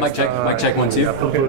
Mic check, 1, 2.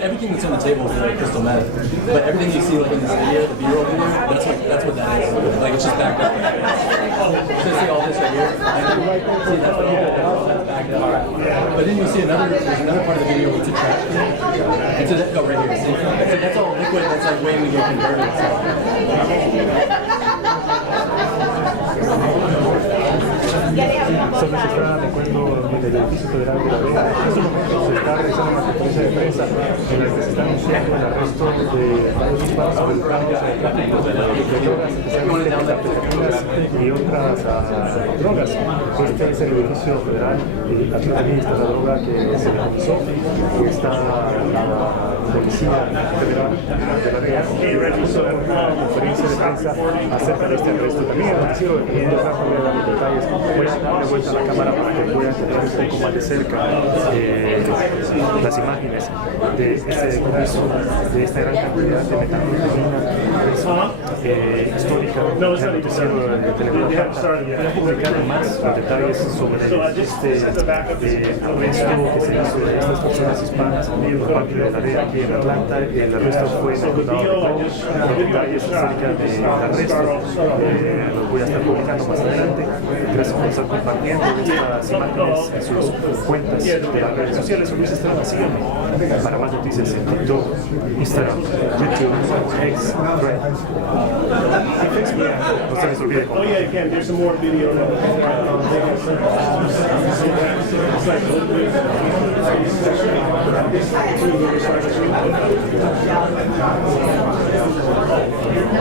Everything that's on the table is like crystal meth, but everything you see like in this video, the B-roll video, that's what that is. Like it's just backed up. So see all this right here, and see that's what that's backed up. But then you'll see there's another part of the video where it's a trash can, and so that right here. See, so that's all liquid that's like waiting to get converted. Solo se está, de acuerdo, desde el edificio federal de La Vega. En estos momentos se está realizando una conferencia de prensa en la que se está anunciando el arresto de varios disparos involucrados en el tráfico de drogas, especialmente metanfetaminas y otras drogas. Este es el edificio federal y aquí también está la droga que se legalizó y está la policía federal de La Vega hizo una conferencia de prensa acerca de este arresto. También el noticiero de Comundo Rafa de los detalles. Voy a darle vuelta a la cámara para que puedan tener un poco más de cerca las imágenes de este decomiso, de esta gran cantidad de metanfetamina histórica. El noticiero de Televisión voy a publicar más detalles sobre este arresto que se hizo de estas personas hispanas por parte de la DEA aquí en Atlanta. El arresto fue en el condado de Cobb. Los detalles acerca del arresto los voy a estar publicando más adelante. Gracias por estar compartiendo estas imágenes en sus cuentas de las redes sociales. soy Luis Estrada, sígueme para más noticias en TikTok, Instagram, YouTube, X, Thread y Facebook. No se les olvide. Oh yeah, again, there's some more video.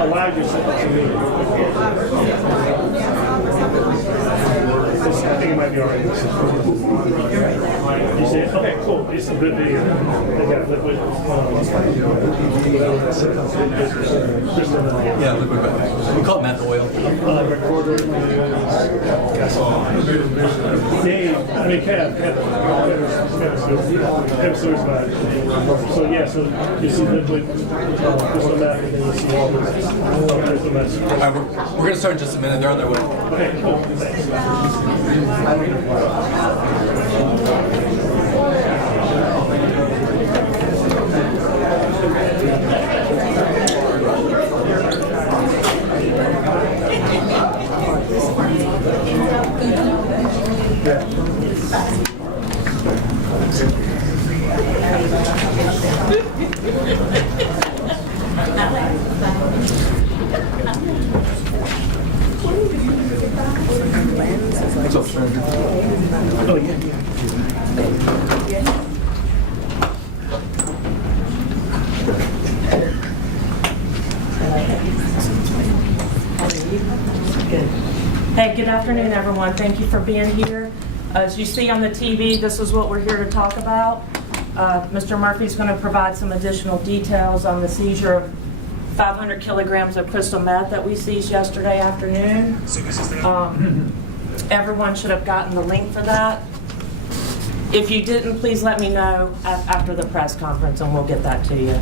Allow yourself to me. I think it might be alright. You see it? Okay, cool. It's a good video. They got liquid. Yeah, liquid meth. We call it meth oil. Recorder. Dave, I mean Kev. Kev stories about it. So yeah, so you see liquid, crystal meth, and then you see all this crystal meth. All right, we're going to start in just a minute. They're on their way. Okay, cool. Thanks. What's up, stranger? Oh yeah. Hey, good afternoon, everyone. Thank you for being here. As you see on the TV, this is what we're here to talk about. Mr. Murphy's going to provide some additional details on the seizure of 500 kilograms of crystal meth that we seized yesterday afternoon. Everyone should have gotten the link for that. If you didn't, please let me know after the press conference and we'll get that to you.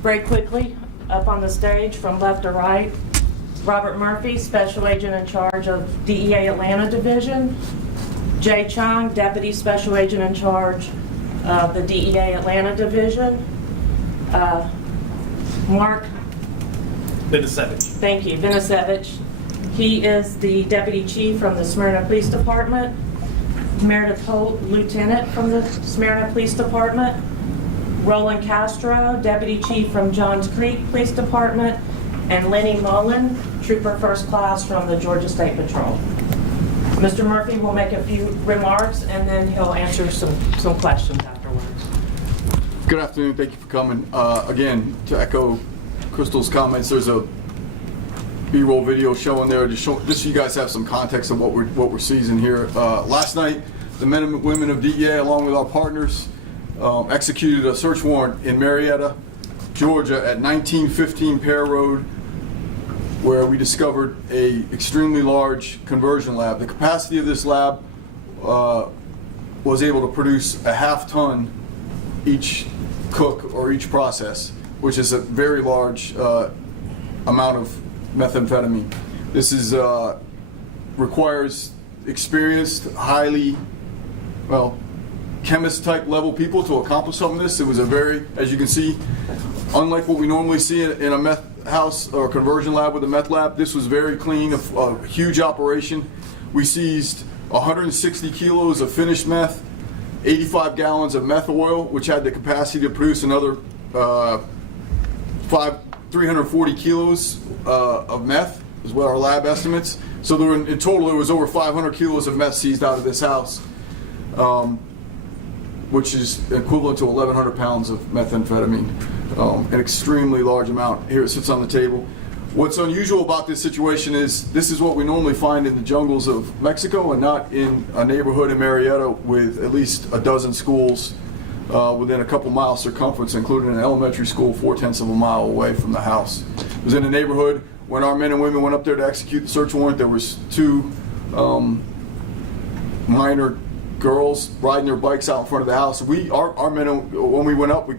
Very quickly, up on the stage from left to right, Robert Murphy, Special Agent in charge of DEA Atlanta Division. Jay Chung, Deputy Special Agent in charge of the DEA Atlanta Division. Mark Vinisevich. Thank you, Vinisevich. He is the Deputy Chief from the Smyrna Police Department. Meredith Holt, Lieutenant from the Smyrna Police Department. Roland Castro, Deputy Chief from Johns Creek Police Department. And Lenny Mullen, Trooper First Class from the Georgia State Patrol. Mr. Murphy will make a few remarks and then he'll answer some questions afterwards. Good afternoon, thank you for coming. Again, to echo Crystal's comments, there's a B-roll video showing there, just so you guys have some context of what we're seizing here. Last night, the men and women of DEA, along with our partners, executed a search warrant in Marietta, Georgia, at 1915 Pear Road, where we discovered a extremely large conversion lab. The capacity of this lab was able to produce a half-ton each cook or each process, which is a very large amount of methamphetamine. This is requires experienced, highly, chemist type level people to accomplish some of this. It was a very, as you can see, unlike what we normally see in a meth house or conversion lab with a meth lab, this was very clean, a huge operation. We seized 160 kilos of finished meth, 85 gallons of meth oil, which had the capacity to produce another 340 kilos of meth, is what our lab estimates. So there were, in total, there was over 500 kilos of meth seized out of this house, which is equivalent to 1,100 pounds of methamphetamine, an extremely large amount. Here it sits on the table. What's unusual about this situation is this is what we normally find in the jungles of Mexico and not in a neighborhood in Marietta with at least a dozen schools within a couple miles circumference, including an elementary school 4/10 of a mile away from the house. It was in a neighborhood. When our men and women went up there to execute the search warrant, there was two minor girls riding their bikes out in front of the house. Our men, when we went up, we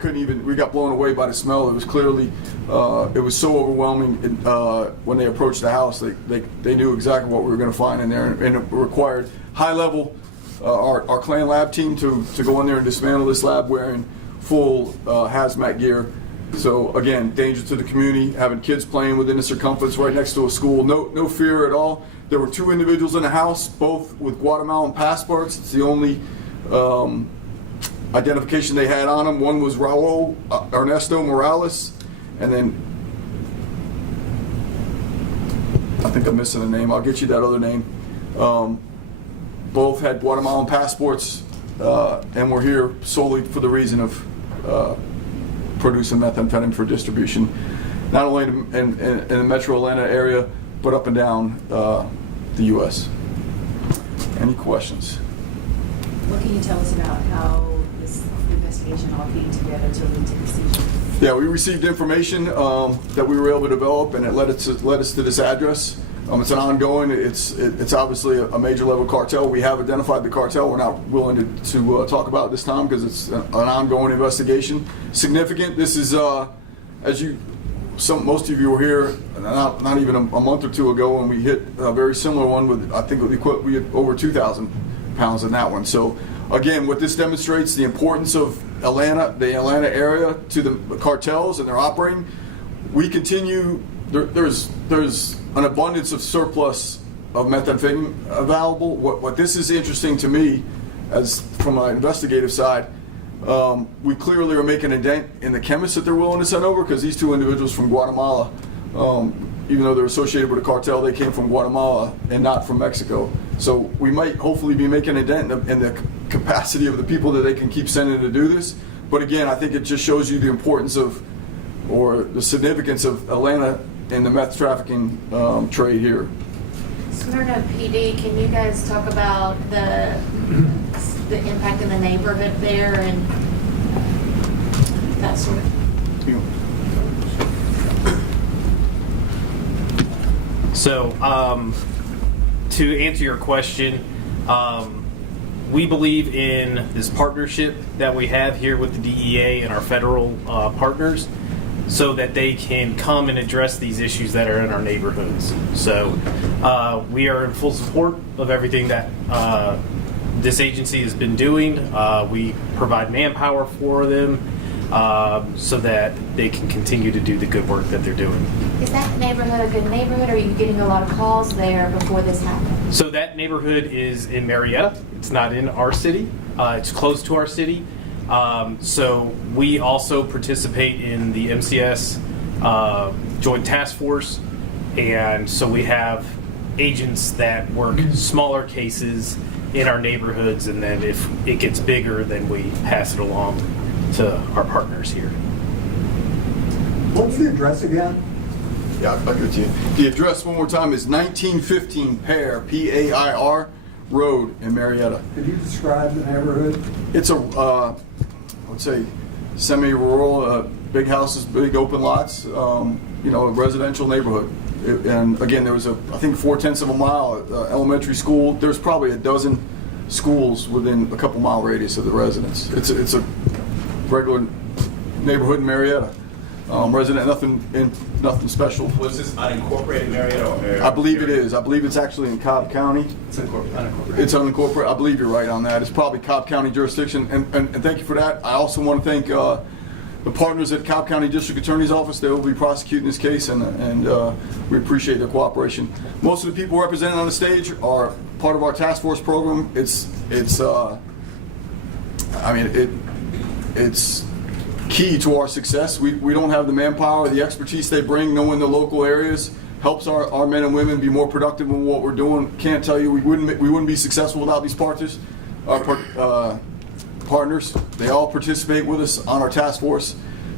got blown away by the smell. It was clearly, it was so overwhelming. When they approached the house, they knew exactly what we were going to find in there, and it required high level, our clan lab team to go in there and dismantle this lab wearing full hazmat gear. So again, danger to the community, having kids playing within the circumference right next to a school, no fear at all. There were two individuals in the house, both with Guatemalan passports. It's the only identification they had on them. One was Raul Ernesto Morales, and then I think I'm missing a name. I'll get you that other name. Both had Guatemalan passports and were here solely for the reason of producing methamphetamine for distribution, not only in the metro Atlanta area, but up and down the U.S. Any questions? What can you tell us about how this investigation all came together to lead to the seizure? Yeah, we received information that we were able to develop, and it led us to this address. It's an ongoing. It's obviously a major level cartel. We have identified the cartel. We're not willing to talk about it this time because it's an ongoing investigation. Significant. This is most of you were here not even a month or two ago when we hit a very similar one with, I think we had over 2,000 pounds in that one. So again, what this demonstrates the importance of Atlanta, the Atlanta area, to the cartels and their operating. We continue. There's an abundance of surplus of methamphetamine available. What this is interesting to me, as from an investigative side, we clearly are making a dent in the chemists that they're willing to send over, because these two individuals from Guatemala, even though they're associated with a cartel, they came from Guatemala and not from Mexico. So we might hopefully be making a dent in the capacity of the people that they can keep sending to do this. But again, I think it just shows you the importance of, or the significance of Atlanta in the meth trafficking trade here. Smyrna PD, can you guys talk about the impact in the neighborhood there and that sort of thing? So, to answer your question, we believe in this partnership that we have here with the DEA and our federal partners, so that they can come and address these issues that are in our neighborhoods. So we are in full support of everything that this agency has been doing. We provide manpower for them so that they can continue to do the good work that they're doing. Is that neighborhood a good neighborhood, or are you getting a lot of calls there before this happened? So that neighborhood is in Marietta. It's not in our city. It's close to our city. So we also participate in the MCS Joint Task Force, and so we have agents that work smaller cases in our neighborhoods, and then if it gets bigger, then we pass it along to our partners here. What's the address again? Yeah, I'll give it to you. The address one more time is 1915 Pair, P-A-I-R, Road in Marietta. Could you describe the neighborhood? It's a, I would say, semi-rural, big houses, big open lots, a residential neighborhood. And again, there was I think 4/10 of a mile elementary school. There's probably a dozen schools within a couple mile radius of the residence. It's a regular neighborhood in Marietta. Resident, nothing special. Was this unincorporated Marietta or Marietta? I believe it is. I believe it's actually in Cobb County. It's unincorporated. It's unincorporated. I believe you're right on that. It's probably Cobb County jurisdiction. And thank you for that. I also want to thank the partners at Cobb County District Attorney's Office. They will be prosecuting this case, and we appreciate their cooperation. Most of the people represented on the stage are part of our task force program. It's key to our success. We don't have the manpower, the expertise they bring, knowing the local areas, helps our men and women be more productive in what we're doing. Can't tell you we wouldn't be successful without these partners. Partners, they all participate with us on our task force.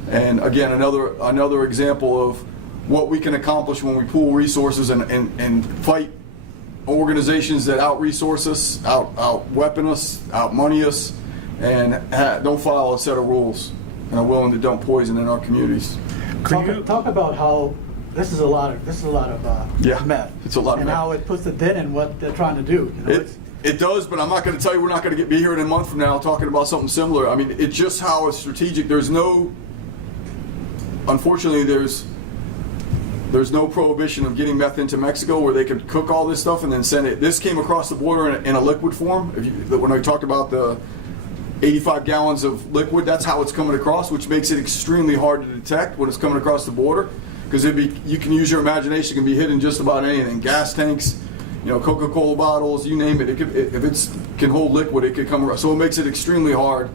And again, another example of what we can accomplish when we pool resources and fight organizations that out-resource us, out-weapon us, out-money us, and don't follow a set of rules and are willing to dump poison in our communities. Talk about how this is a lot of meth. It's a lot of and meth. how it puts a dent in what they're trying to do. It does, but I'm not going to tell you we're not going to be here in a month from now talking about something similar. I mean, it's just how it's strategic. Unfortunately, there's no prohibition of getting meth into Mexico where they could cook all this stuff and then send it. This came across the border in a liquid form. When I talked about the 85 gallons of liquid, that's how it's coming across, which makes it extremely hard to detect when it's coming across the border, because you can use your imagination. It can be hidden just about anything. Gas tanks, Coca-Cola bottles, you name it. If it can hold liquid, it could come around. So it makes it extremely hard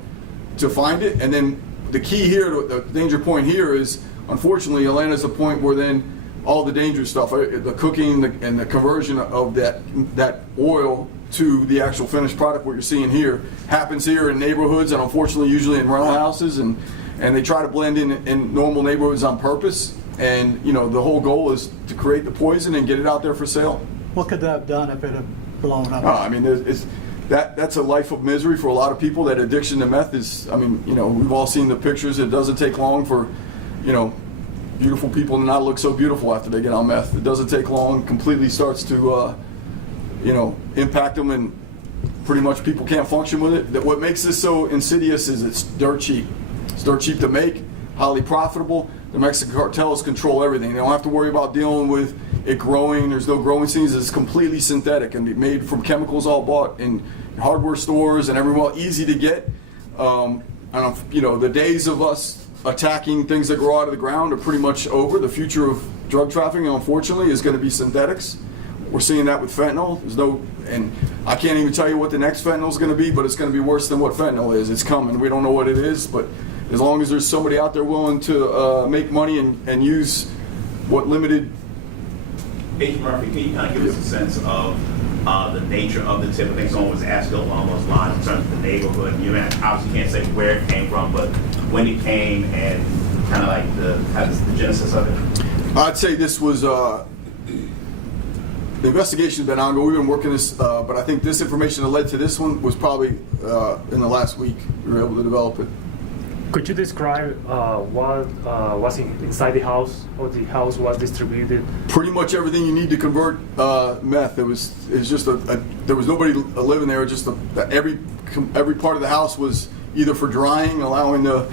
to find it. And then the key here, the danger point here is, unfortunately, Atlanta's a point where then all the dangerous stuff, the cooking and the conversion of that oil to the actual finished product, what you're seeing here, happens here in neighborhoods, and unfortunately usually in rental houses, and they try to blend in normal neighborhoods on purpose. And the whole goal is to create the poison and get it out there for sale. What could that have done if it had blown up? I mean, that's a life of misery for a lot of people. That addiction to meth is, I mean, we've all seen the pictures. It doesn't take long for, beautiful people to not look so beautiful after they get on meth. It doesn't take long. Completely starts to, impact them, and pretty much people can't function with it. What makes this so insidious is it's dirt cheap. It's dirt cheap to make, highly profitable. The Mexican cartels control everything. They don't have to worry about dealing with it growing. There's no growing seeds. It's completely synthetic and made from chemicals all bought in hardware stores and everywhere, easy to get. The days of us attacking things that grow out of the ground are pretty much over. The future of drug trafficking, unfortunately, is going to be synthetics. We're seeing that with fentanyl. And I can't even tell you what the next fentanyl is going to be, but it's going to be worse than what fentanyl is. It's coming. We don't know what it is, but as long as there's somebody out there willing to make money and use what limited. Agent Murphy, can you kind of give us a sense of the nature of the tip? I think someone was asking along those lines in terms of the neighborhood. You obviously can't say where it came from, but when it came and kind of like the genesis of it. I'd say this was the investigation's been ongoing. We've been working this, but I think this information that led to this one was probably in the last week we were able to develop it. Could you describe what was inside the house, or the house was distributed? Pretty much everything you need to convert meth. There was nobody living there. Just every part of the house was either for drying, allowing the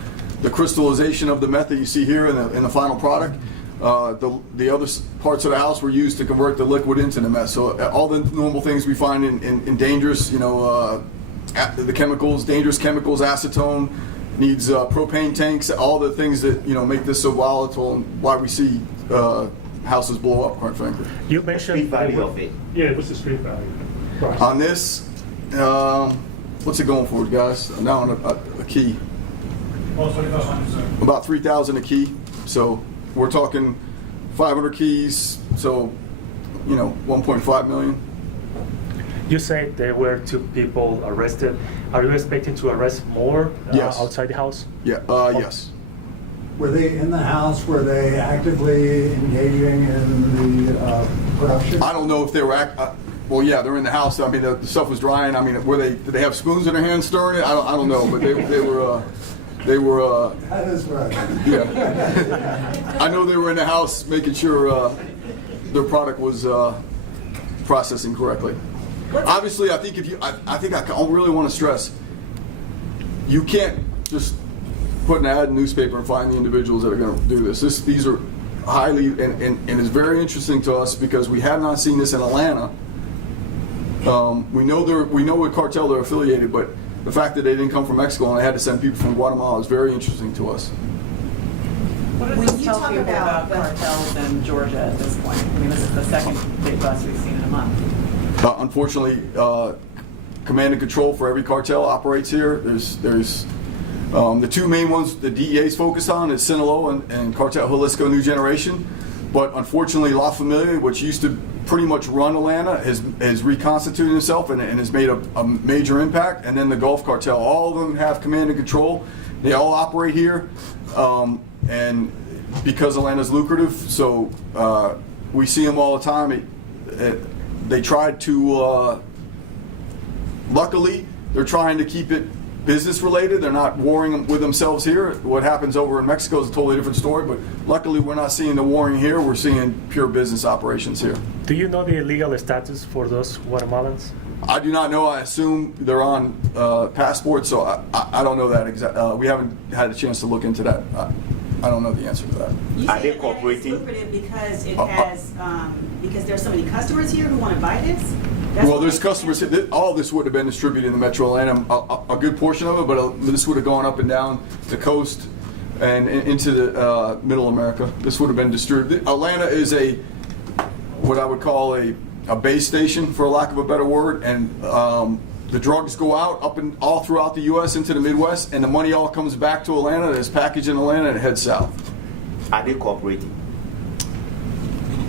crystallization of the meth that you see here in the final product. The other parts of the house were used to convert the liquid into the meth. So all the normal things we find in dangerous, the chemicals, dangerous chemicals, acetone. Needs propane tanks, all the things that make this so volatile, and why we see houses blow up, quite frankly. You mentioned Street value of it. Yeah, what's the street value? Right. On this, what's it going for, guys? Now on a key. About 3,000 a key. So we're talking 500 keys. So 1.5 million. You said there were 2 people arrested. Are you expecting to arrest more Yes. outside the house? Yeah. Yes. Were they in the house? Were they actively engaging in the production? I don't know if they were. Well, yeah, they're in the house. I mean, the stuff was drying. I mean, did they have spoons in their hands stirring it? I don't know, but they were. That is right. Yeah. I know they were in the house making sure their product was processing correctly. Obviously, I think I really want to stress, you can't just put an ad in the newspaper and find the individuals that are going to do this. These are highly, and it's very interesting to us because we have not seen this in Atlanta. We know what cartel they're affiliated, but the fact that they didn't come from Mexico and they had to send people from Guatemala is very interesting to us. What does this tell people about cartels in Georgia at this point? I mean, this is the second big bust we've seen in a month. Unfortunately, command and control for every cartel operates here. There's the 2 main ones the DEA is focused on is Sinaloa and Cartel Jalisco New Generation. But unfortunately, La Familia, which used to pretty much run Atlanta, has reconstituted itself and has made a major impact. And then the Gulf Cartel, all of them have command and control. They all operate here, and because Atlanta's lucrative, so we see them all the time. They tried to, luckily, they're trying to keep it business related. They're not warring with themselves here. What happens over in Mexico is a totally different story, but luckily we're not seeing the warring here. We're seeing pure business operations here. Do you know the legal status for those Guatemalans? I do not know. I assume they're on passports, so I don't know that exactly. We haven't had a chance to look into that. I don't know the answer to that. You say that it's lucrative because it has because there's so many customers here who want to buy this? Well, there's customers. All this would have been distributed in the Metro Atlanta. A good portion of it, but this would have gone up and down the coast and into the Middle America. This would have been distributed. Atlanta is what I would call a base station, for lack of a better word, and the drugs go out up and all throughout the U.S. into the Midwest, and the money all comes back to Atlanta. It's packaged in Atlanta and it heads south. Are they cooperating?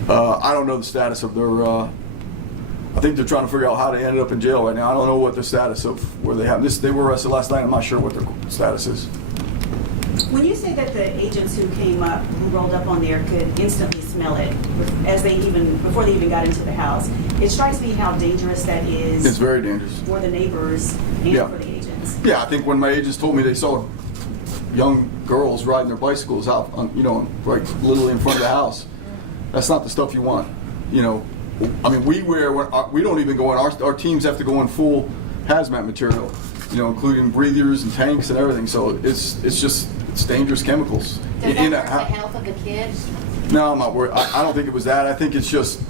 I don't know the status of their. I think they're trying to figure out how they ended up in jail right now. I don't know what the status of where they have this. They were arrested last night. I'm not sure what their status is. When you say that the agents who came up, who rolled up on there, could instantly smell it before they even got into the house, it strikes me how dangerous that is. It's very dangerous for the neighbors and Yeah. for the agents. Yeah, I think when my agents told me they saw young girls riding their bicycles out, right literally in front of the house, that's not the stuff you want. I mean, we don't even go in. Our teams have to go in full hazmat material, including breathers and tanks and everything. So it's dangerous chemicals. Does that hurt the health of the kids? No, I'm not worried. I don't think it was that. I think it's just,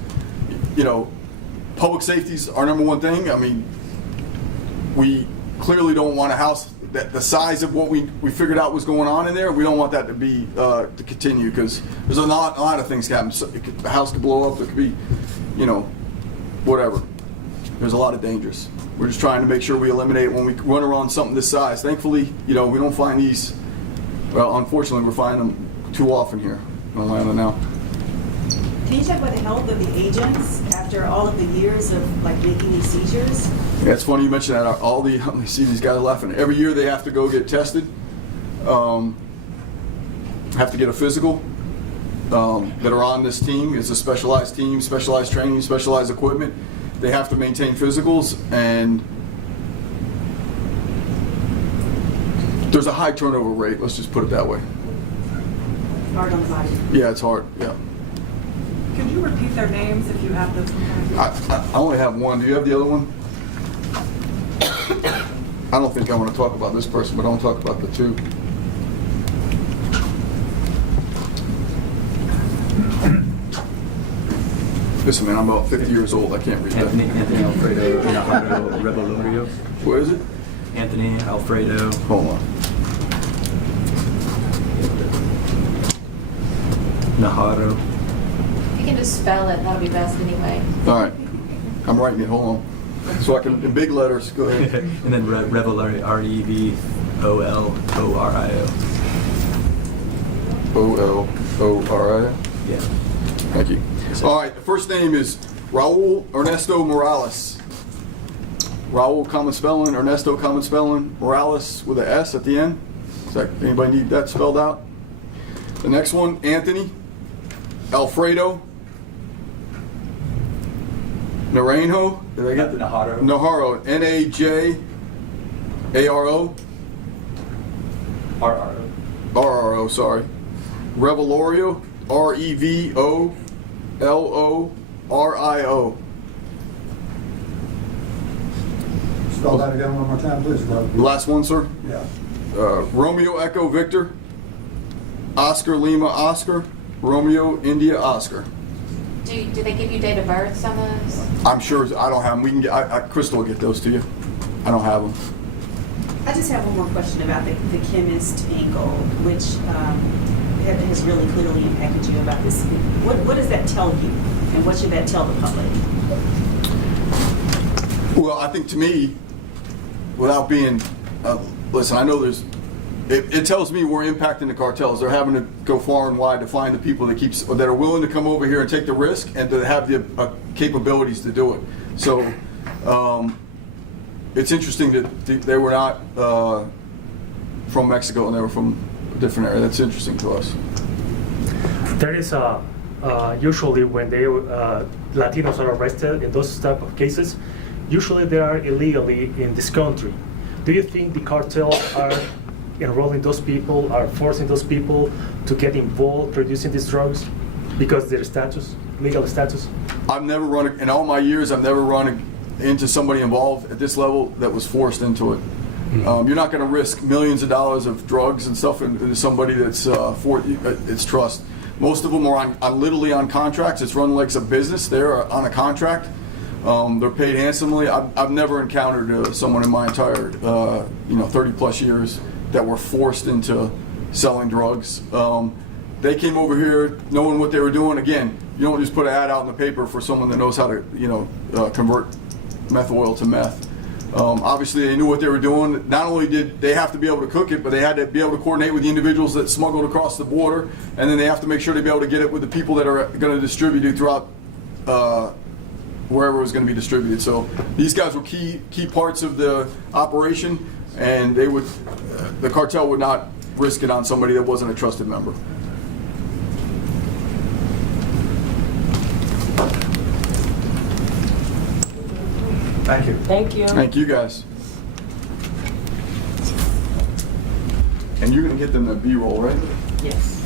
public safety's our number one thing. I mean, we clearly don't want a house that the size of what we figured out was going on in there. We don't want that to be to continue because there's a lot of things can happen. So the house could blow up. It could be, whatever. There's a lot of dangers. We're just trying to make sure we eliminate when we run around something this size. Thankfully, we don't find these. Well, unfortunately, we're finding them too often here in Atlanta now. Can you talk about the health of the agents after all of the years of making these seizures? Yeah, it's funny you mentioned that. I see these guys laughing. Every year they have to go get tested, have to get a physical. That are on this team. It's a specialized team, specialized training, specialized equipment. They have to maintain physicals, and there's a high turnover rate. Let's just put it that way. Hard on the body. Yeah, it's hard. Yeah. Could you repeat their names if you have those? I only have one. Do you have the other one? I don't think I want to talk about this person, but I want to talk about the two. Listen, man, I'm about 50 years old. I can't read that. Anthony Alfredo Najarro Revolurio. What is it? Anthony Alfredo. Hold on. Najarro. You can just spell it. That'll be best anyway. All right. I'm writing it. Hold on. So I can, in big letters, go ahead. And then Revolurio, Revoluorio. Olorio? Yeah. Thank you. All right, the first name is Raul Ernesto Morales. Raul, common spelling, Ernesto, common spelling, Morales with an S at the end. Anybody need that spelled out? The next one, Anthony Alfredo Naranjo. Did I get that? Najarro. Najarro. N-A-J-A-R-O. R-R-O. R-R-O, sorry. Revoluorio. R-E-V-O-L-O-R-I-O. Spell that again one more time, please. Last one, sir. Yeah. Romeo Echo Victor. Oscar Lima Oscar. Romeo India Oscar. Do they give you date of birth, some of those? I'm sure I don't have them. We can get. Crystal will get those to you. I don't have them. I just have one more question about the chemist angle, which has really clearly impacted you about this. What does that tell you, and what should that tell the public? Well, I think to me, without being, listen, I know there's. It tells me we're impacting the cartels. They're having to go far and wide to find the people that are willing to come over here and take the risk and to have the capabilities to do it. So it's interesting that they were not from Mexico and they were from a different area. That's interesting to us. There is usually when Latinos are arrested in those type of cases, usually they are illegally in this country. Do you think the cartels are enrolling those people, are forcing those people to get involved producing these drugs because of their status, legal status? I've never run, in all my years, I've never run into somebody involved at this level that was forced into it. Mm-hmm. You're not going to risk millions of dollars of drugs and stuff into somebody that's it's trust. Most of them are literally on contracts. It's run like a business. They're on a contract. They're paid handsomely. I've never encountered someone in my entire 30 plus years that were forced into selling drugs. They came over here knowing what they were doing. Again, you don't just put an ad out in the paper for someone that knows how to convert meth oil to meth. Obviously, they knew what they were doing. Not only did they have to be able to cook it, but they had to be able to coordinate with the individuals that smuggled across the border, and then they have to make sure to be able to get it with the people that are going to distribute it throughout wherever it was going to be distributed. So these guys were key parts of the operation, and they would the cartel would not risk it on somebody that wasn't a trusted member. Thank you. Thank you. Thank you guys. And you're going to get them the B-roll, right? Yes.